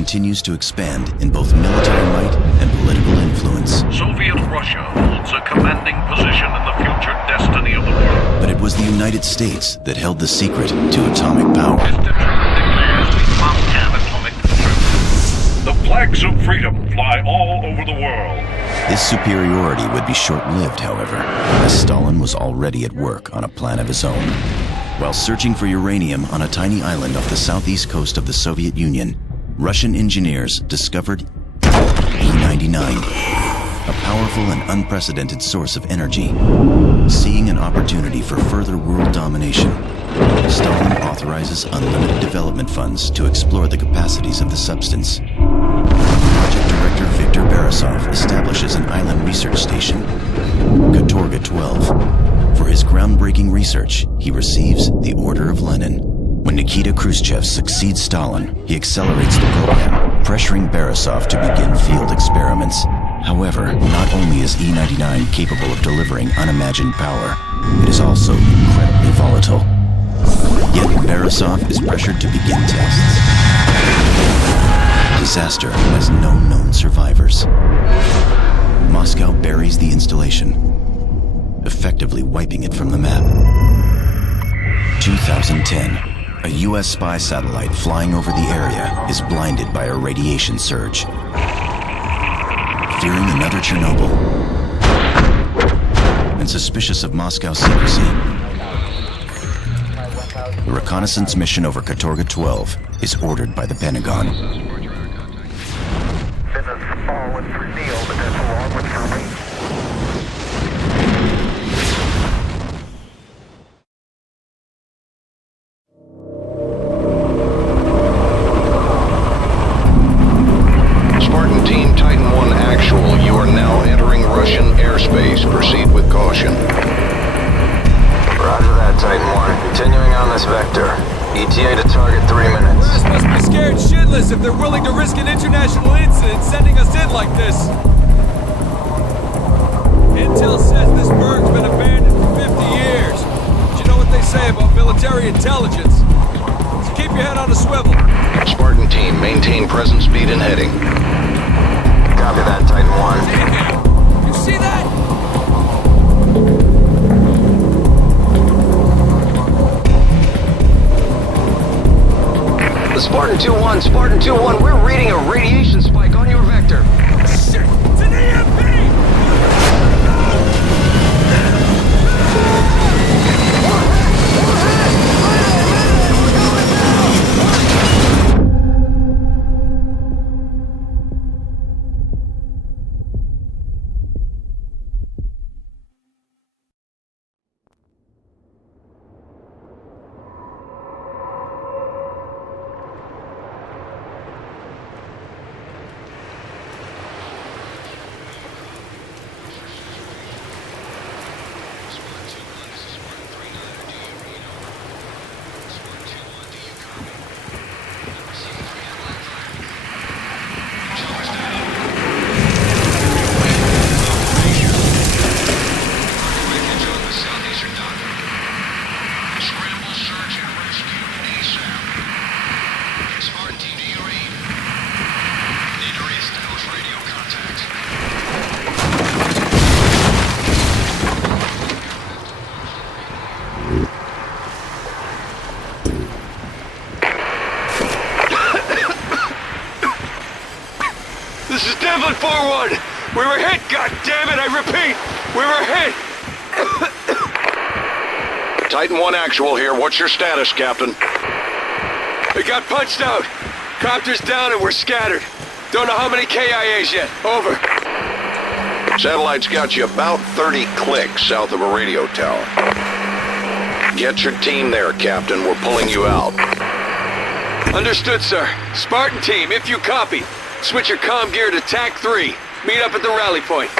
continues to expand in both military might and political influence. Soviet Russia holds a commanding position in the future destiny of the world. But it was the United States that held the secret to atomic power. Mr. Trump declares we must have atomic truth. The flags of freedom fly all over the world. This superiority would be short-lived, however, as Stalin was already at work on a plan of his own. While searching for uranium on a tiny island off the southeast coast of the Soviet Union, Russian engineers discovered E99, a powerful and unprecedented source of energy. Seeing an opportunity for further world domination, Stalin authorizes unlimited development funds to explore the capacities of the substance. Project Director Viktor Borisov establishes an island research station, Katorga-12. For his groundbreaking research, he receives the Order of Lenin. When Nikita Khrushchev succeeds Stalin, he accelerates the program, pressuring Borisov to begin field experiments. However, not only is E99 capable of delivering unimagined power, it is also incredibly volatile. Yet Borisov is pressured to begin tests. Disaster has no known survivors. Moscow buries the installation, effectively wiping it from the map. 2010. A U.S. spy satellite flying over the area is blinded by a radiation surge. Fearing another Chernobyl, and suspicious of Moscow's secrecy, the reconnaissance mission over Katorga-12 is ordered by the Pentagon. Proceed with caution. Roger that, Titan 1. Continuing on this vector. ETA to target 3 minutes. West must be scared shitless if they're willing to risk an international incident sending us in like this. Intel says this berg's been abandoned for 50 years. But you know what they say about military intelligence. So keep your head on a swivel. Spartan team, maintain present speed and heading. Copy that, Titan 1. Damn! You see that? Spartan 2-1, Spartan 2-1, we're reading a radiation spike on your vector. Shit! It's an EMP! This is Devlin 4-1. We were hit, goddammit, I repeat! We were hit! Titan 1 actual here. What's your status, Captain? We got punched out. Copters down and we're scattered. Don't know how many KIAs yet. Over. Satellite's got you about 30 clicks south of a radio tower. Get your team there, Captain. We're pulling you out. Understood, sir. Spartan team, if you copy, switch your comm gear to TAC 3. Meet up at the rally point.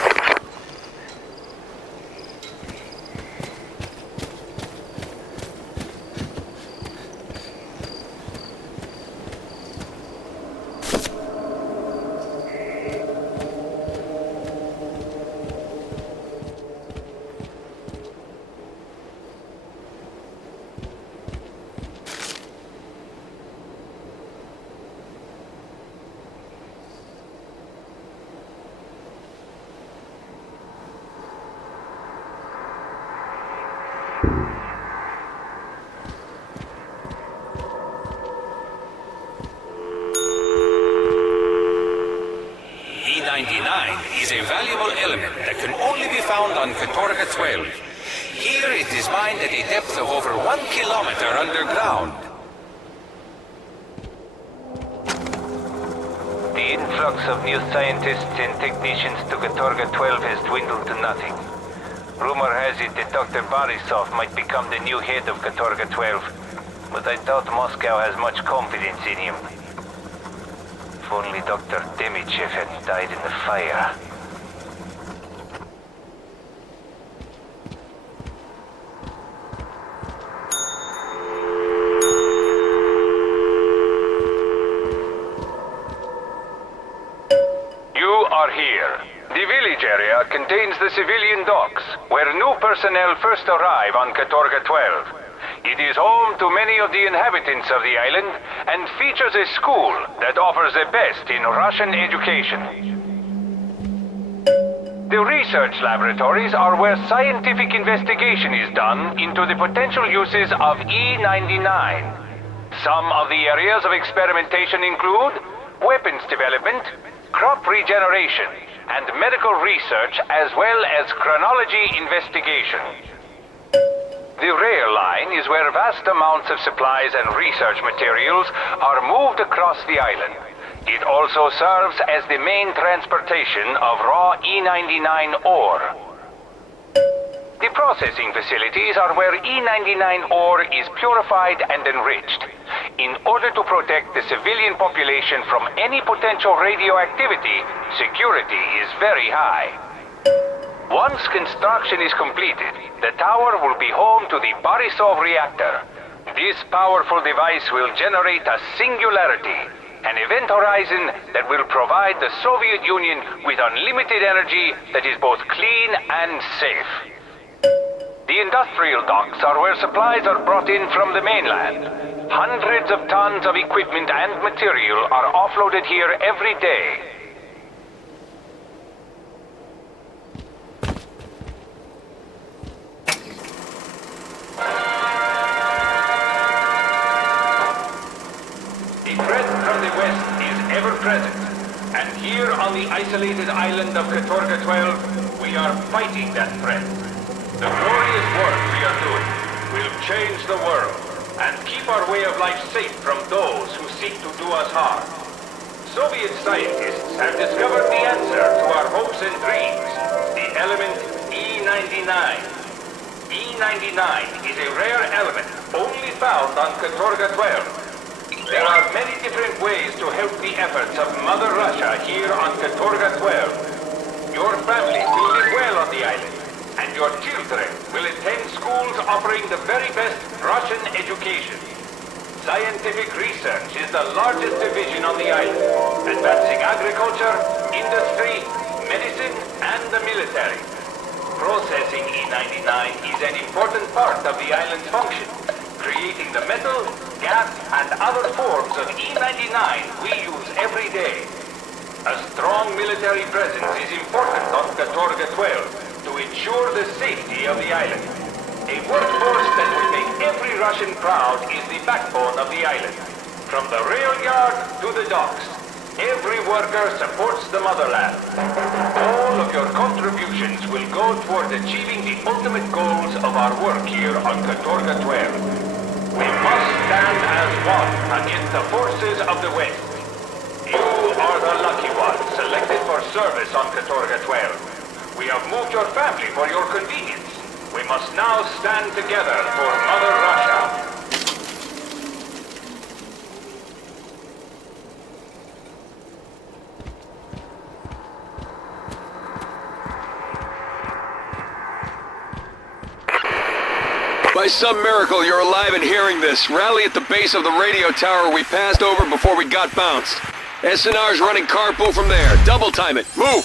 on Katorga 12. Here it is mined at a depth of over 1 kilometer underground. The influx of new scientists and technicians to Katorga 12 has dwindled to nothing. Rumor has it that Dr. Borisov might become the new head of Katorga 12, but I doubt Moscow has much confidence in him. If only Dr. Demichev hadn't died in the fire. The village area contains the civilian docks, where new personnel first arrive on Katorga 12. It is home to many of the inhabitants of the island and features a school that offers the best in Russian education. The research laboratories are where scientific investigation is done into the potential uses of E99. Some of the areas of experimentation include weapons development, crop regeneration, and medical research, as well as chronology investigation. The rail line is where vast amounts of supplies and research materials are moved across the island. It also serves as the main transportation of raw E99 ore. The processing facilities are where E99 ore is purified and enriched. In order to protect the civilian population from any potential radioactivity, security is very high. Once construction is completed, the tower will be home to the Borisov reactor. This powerful device will generate a singularity, an event horizon that will provide the Soviet Union with unlimited energy that is both clean and safe. The industrial docks are where supplies are brought in from the mainland. Hundreds of tons of equipment and material are offloaded here every day. The threat from the west is ever present, and here on the isolated island of Katorga 12, we are fighting that threat. The glorious work we are doing will change the world and keep our way of life safe from those who seek to do us harm. Soviet scientists have discovered the answer to our hopes and dreams, the element E99. E99 is a rare element only found on Katorga 12. There are many different ways to help the efforts of Mother Russia here on Katorga 12. Your family will live well on the island, and your children will attend schools offering the very best Russian education. Scientific research is the largest division on the island, advancing agriculture, industry, medicine, and the military. Processing E99 is an important part of the island's function, creating the metal, gas, and other forms of E99 we use every day. A strong military presence is important on Katorga 12 to ensure the safety of the island. A workforce that will make every Russian proud is the backbone of the island. From the rail yard to the docks, every worker supports the motherland. All of your contributions will go toward achieving the ultimate goals of our work here on Katorga 12. We must stand as one against the forces of the West. You are the lucky ones selected for service on Katorga 12. We have moved your family for your convenience. We must now stand together for Mother Russia. By some miracle, you're alive and hearing this. Rally at the base of the radio tower we passed over before we got bounced. SNR's running carpool from there. Double time it. Move!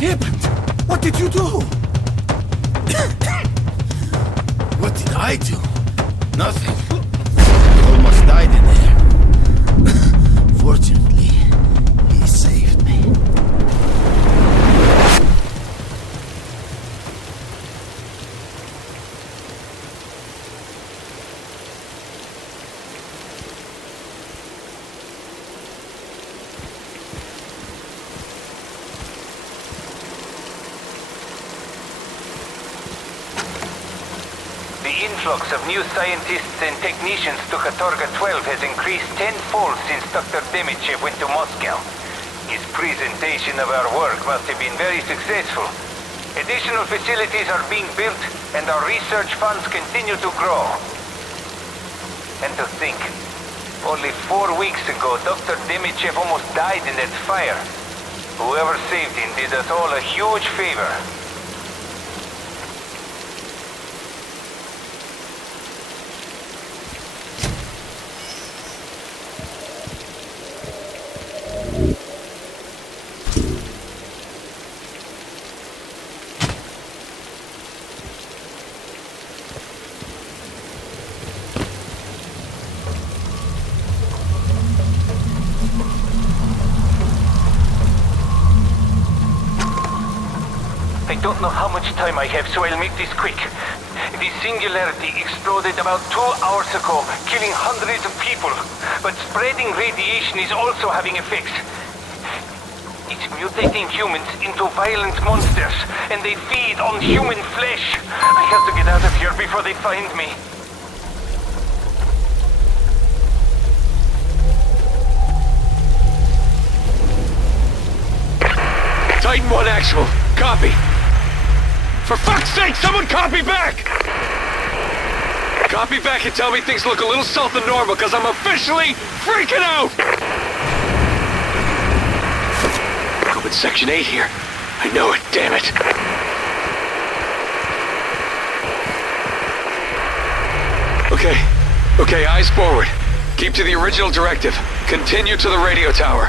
What happened? What did you do? What did I do? Nothing. I almost died in there. Fortunately, he saved me. The influx of new scientists and technicians to Katorga-12 has increased tenfold since Dr. Demichev went to Moscow. His presentation of our work must have been very successful. Additional facilities are being built, and our research funds continue to grow. And to think, only 4 weeks ago, Dr. Demichev almost died in that fire. Whoever saved him did us all a huge favor. I don't know how much time I have, so I'll make this quick. The Singularity exploded about 2 hours ago, killing hundreds of people. But spreading radiation is also having effects. It's mutating humans into violent monsters, and they feed on human flesh. I have to get out of here before they find me. Titan 1 actual. Copy. For fuck's sake, someone copy back! Copy back and tell me things look a little south of normal, because I'm officially freaking out! I'm in Section 8 here. I know it, damn it. Okay, eyes forward. Keep to the original directive. Continue to the radio tower.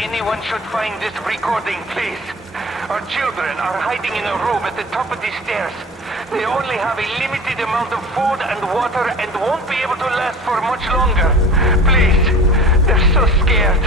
Anyone should find this recording, please. Our children are hiding in a room at the top of the stairs. They only have a limited amount of food and water and won't be able to last for much longer. Please, they're so scared.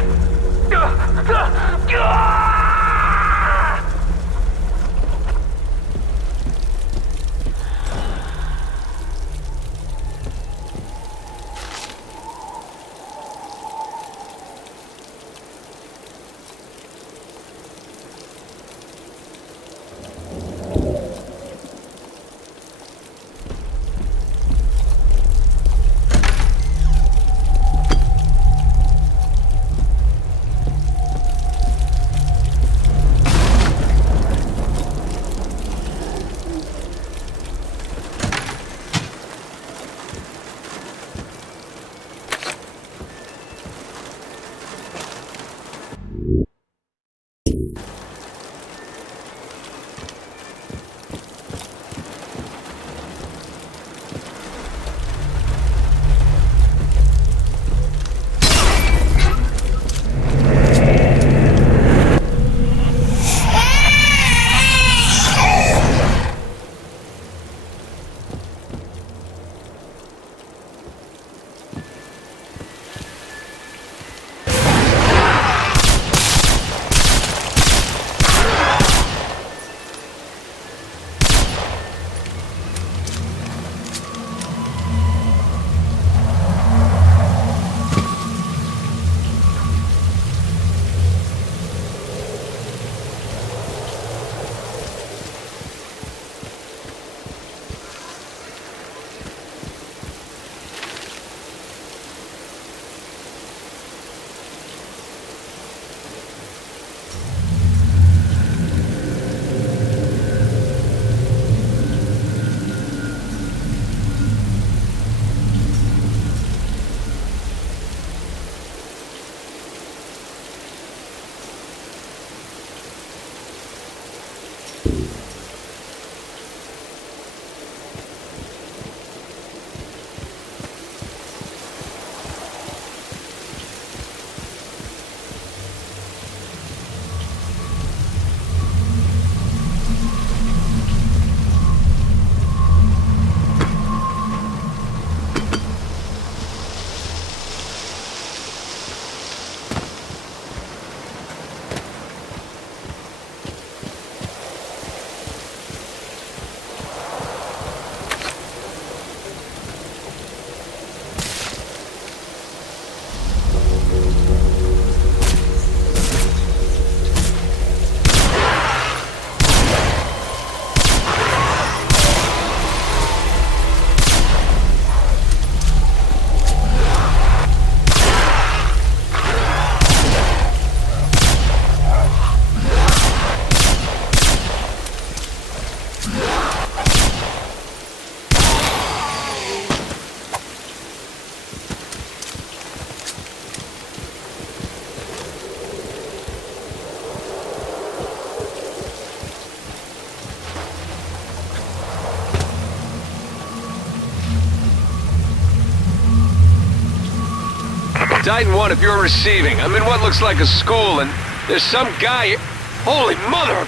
Titan 1, if you're receiving, I'm in what looks like a school, and there's some guy... Holy mother!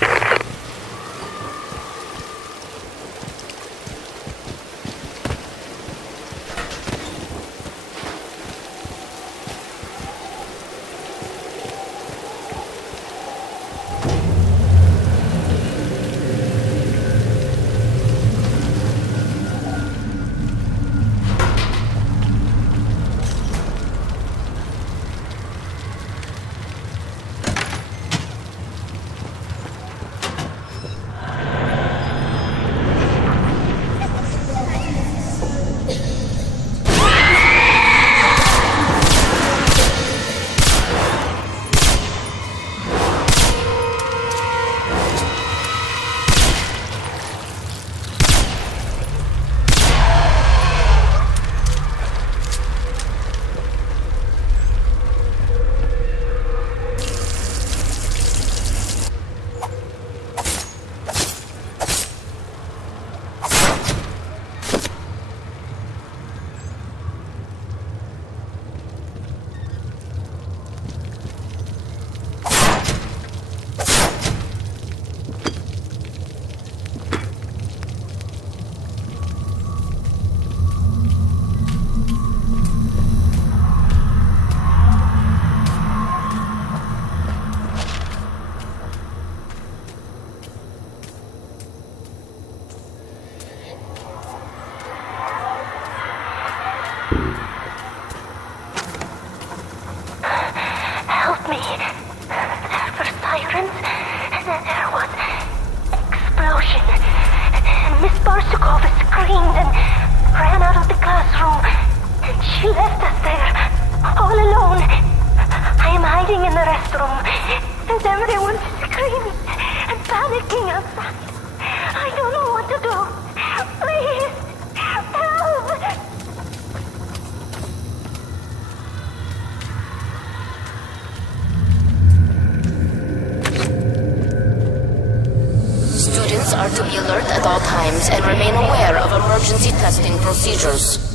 Are to be alert at all times and remain aware of emergency testing procedures.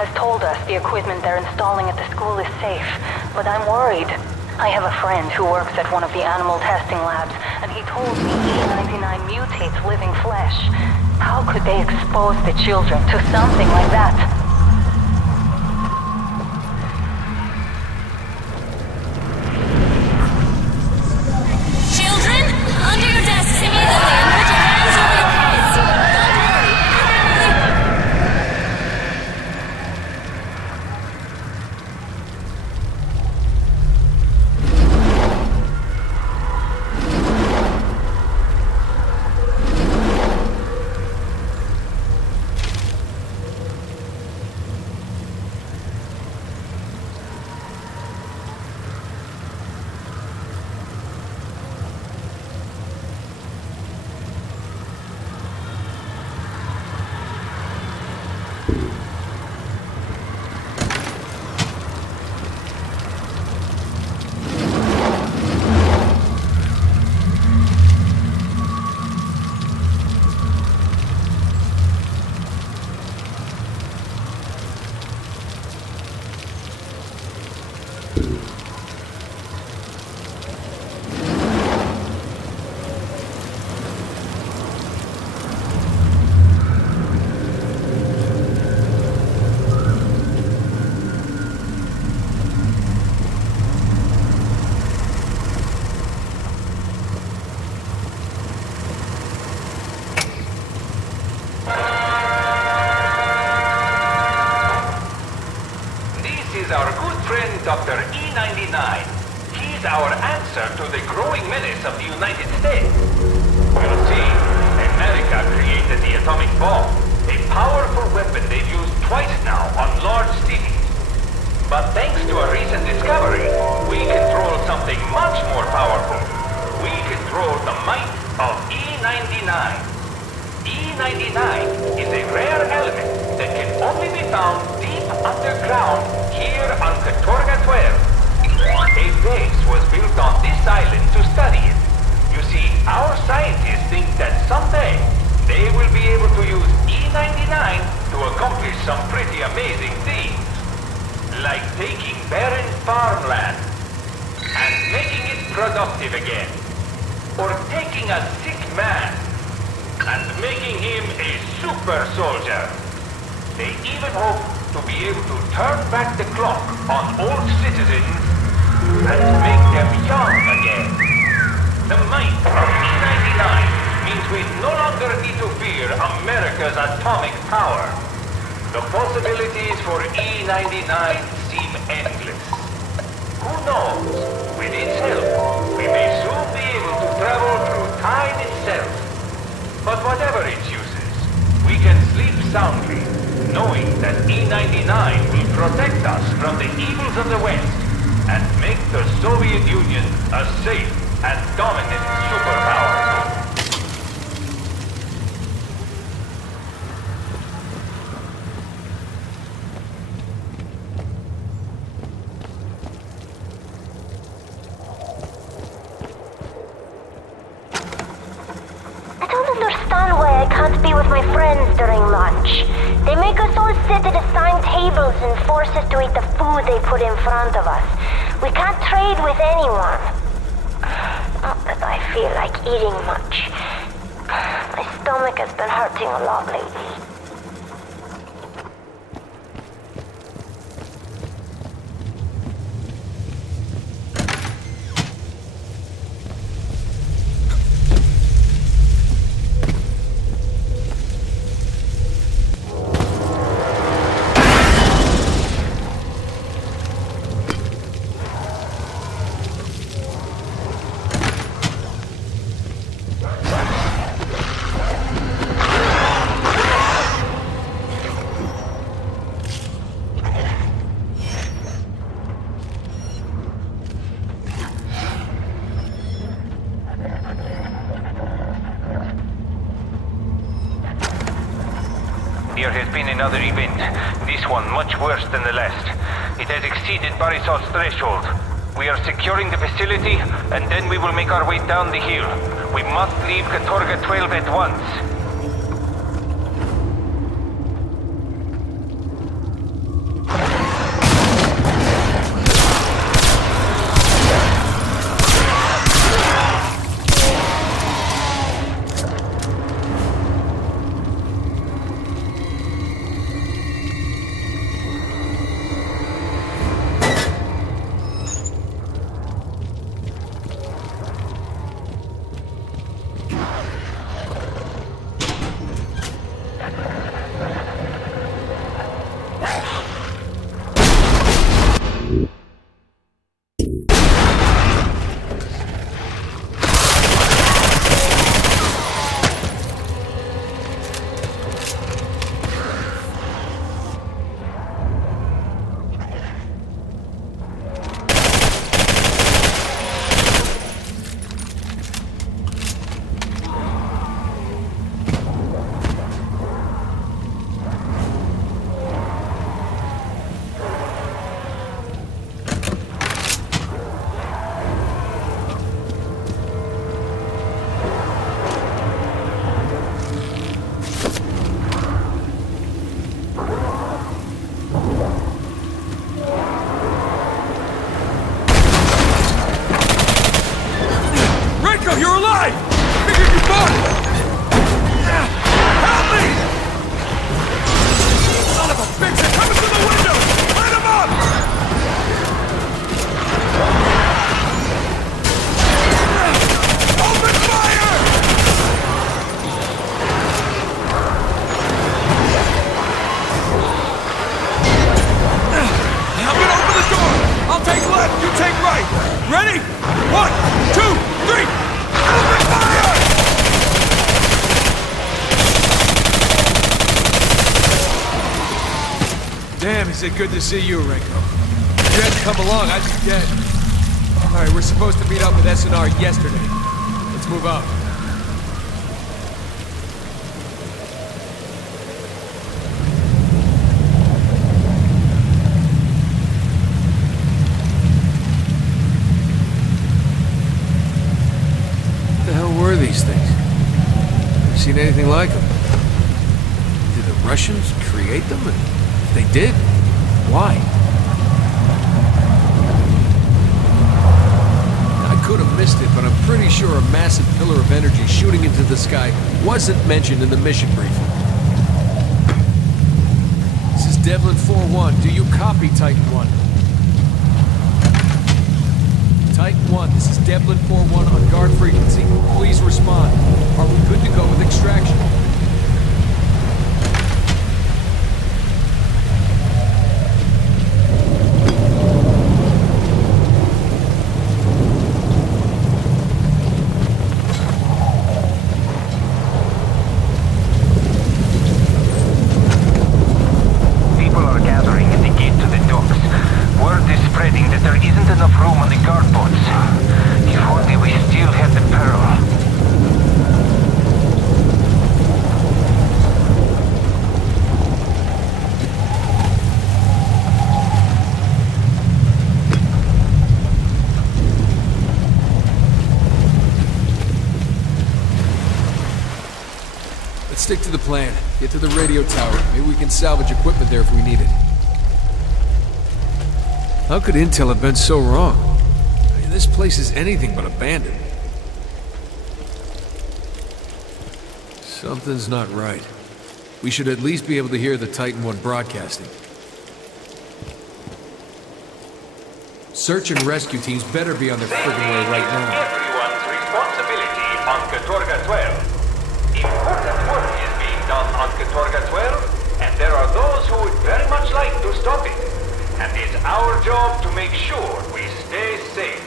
has told us the equipment they're installing at the school is safe, but I'm worried. I have a friend who works at one of the animal testing labs, and he told me E99 mutates living flesh. How could they expose the children to something like that? Children, under your desks immediately and put your hands over your heads. Don't worry, Our good friend Dr. E99. He's our answer to the growing menace of the United States. You see, America created the atomic bomb, a powerful weapon they've used twice now on large cities. But thanks to a recent discovery, we control something much more powerful. We control the might of E99. E99 is a rare element that can only be found deep underground here on Katorga 12. A base was built on this island to study it. You see, our scientists think that someday they will be able to use E99 to accomplish some pretty amazing things. Like taking barren farmland and making it productive again. Or taking a sick man and making him a super soldier. They even hope to be able to turn back the clock on old citizens and make them young again. The might of E99 means we no longer need to fear America's atomic power. The possibilities for E99 seem endless. Who knows? With its help, we may soon be able to travel through time itself. But whatever its uses, we can sleep soundly, knowing that E99 will protect us from the evils of the West and make the Soviet Union a safe and dominant superpower. I don't understand why I can't be with my friends during lunch. They make us all sit at assigned tables and force us to eat the food they put in front of us. We can't trade with anyone. Not that I feel like eating much. My stomach has been hurting a lot lately. There has been another event, this one much worse than the last. It has exceeded Borisov's threshold. We are securing the facility, and then we will make our way down the hill. We must leave Katorga 12 at once. left, you take right. Ready? 1, 2, 3. Open fire! Damn, is it good to see you, Renko. If you hadn't come along, I'd be dead. All right, we're supposed to meet up with SNR yesterday. Let's move out. What the hell were these things? Ever seen anything like them? Did the Russians create them? And if they did, why? I could have missed it, but I'm pretty sure a massive pillar of energy shooting into the sky wasn't mentioned in the mission briefing. This is Devlin 4-1. Do you copy, Titan 1? Titan 1, this is Devlin 4-1 on guard frequency. Please respond. Are we good to go with extraction? Stick to the plan. Get to the radio tower. Maybe we can salvage equipment there if we need it. How could Intel have been so wrong? I mean, this place is anything but abandoned. Something's not right. We should at least be able to hear the Titan 1 broadcasting. Search and rescue teams better be on their friggin' way right now. Everyone's responsibility on Katorga 12. Important work is being done on Katorga 12, and there are those who would very much like to stop it. And it's our job to make sure we stay safe.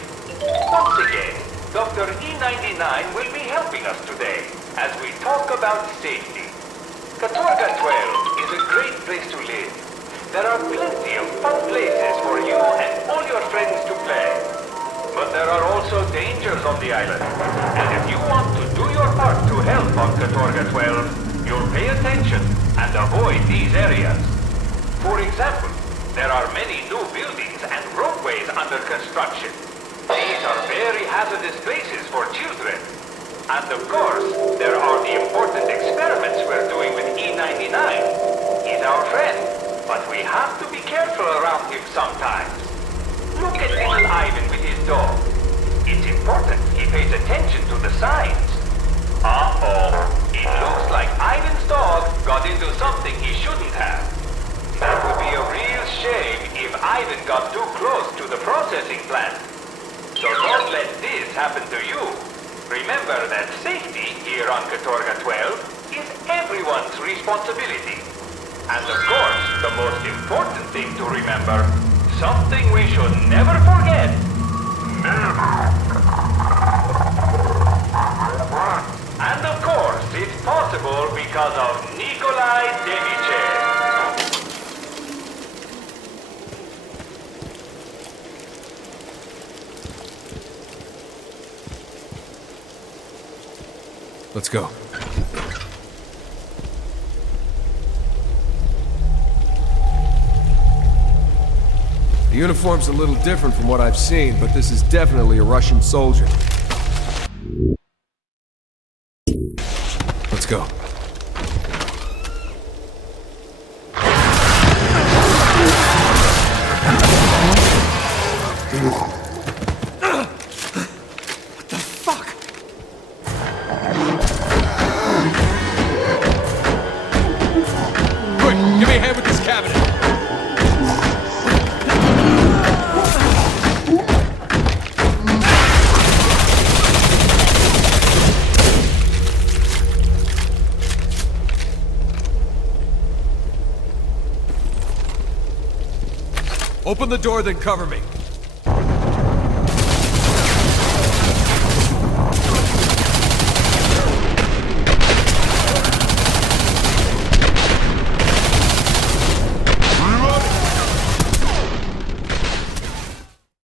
Once again, Dr. E99 will be helping us today as we talk about safety. Katorga 12 is a great place to live. There are plenty of fun places for you and all your friends to play. But there are also dangers on the island. And if you want to do your part to help on Katorga 12, you'll pay attention and avoid these areas. For example, there are many new buildings and roadways under construction. These are very hazardous places for children. And of course, there are the important experiments we're doing with E99. He's our friend, but we have to be careful around him sometimes. Look at little Ivan with his dog. It's important he pays attention to the signs. Uh-oh. It looks like Ivan's dog got into something he shouldn't have. That would be a real shame if Ivan got too close to the processing plant. So don't let this happen to you. Remember that safety here on Katorga 12 is everyone's responsibility. And of course, the most important thing to remember, something we should never forget. And of course, it's possible because of Nikolai Demichev. Let's go. The uniform's a little different from what I've seen, but this is definitely a Russian soldier. Let's go. What the fuck? Quick, give me a hand with this cabinet. Open the door, then cover me.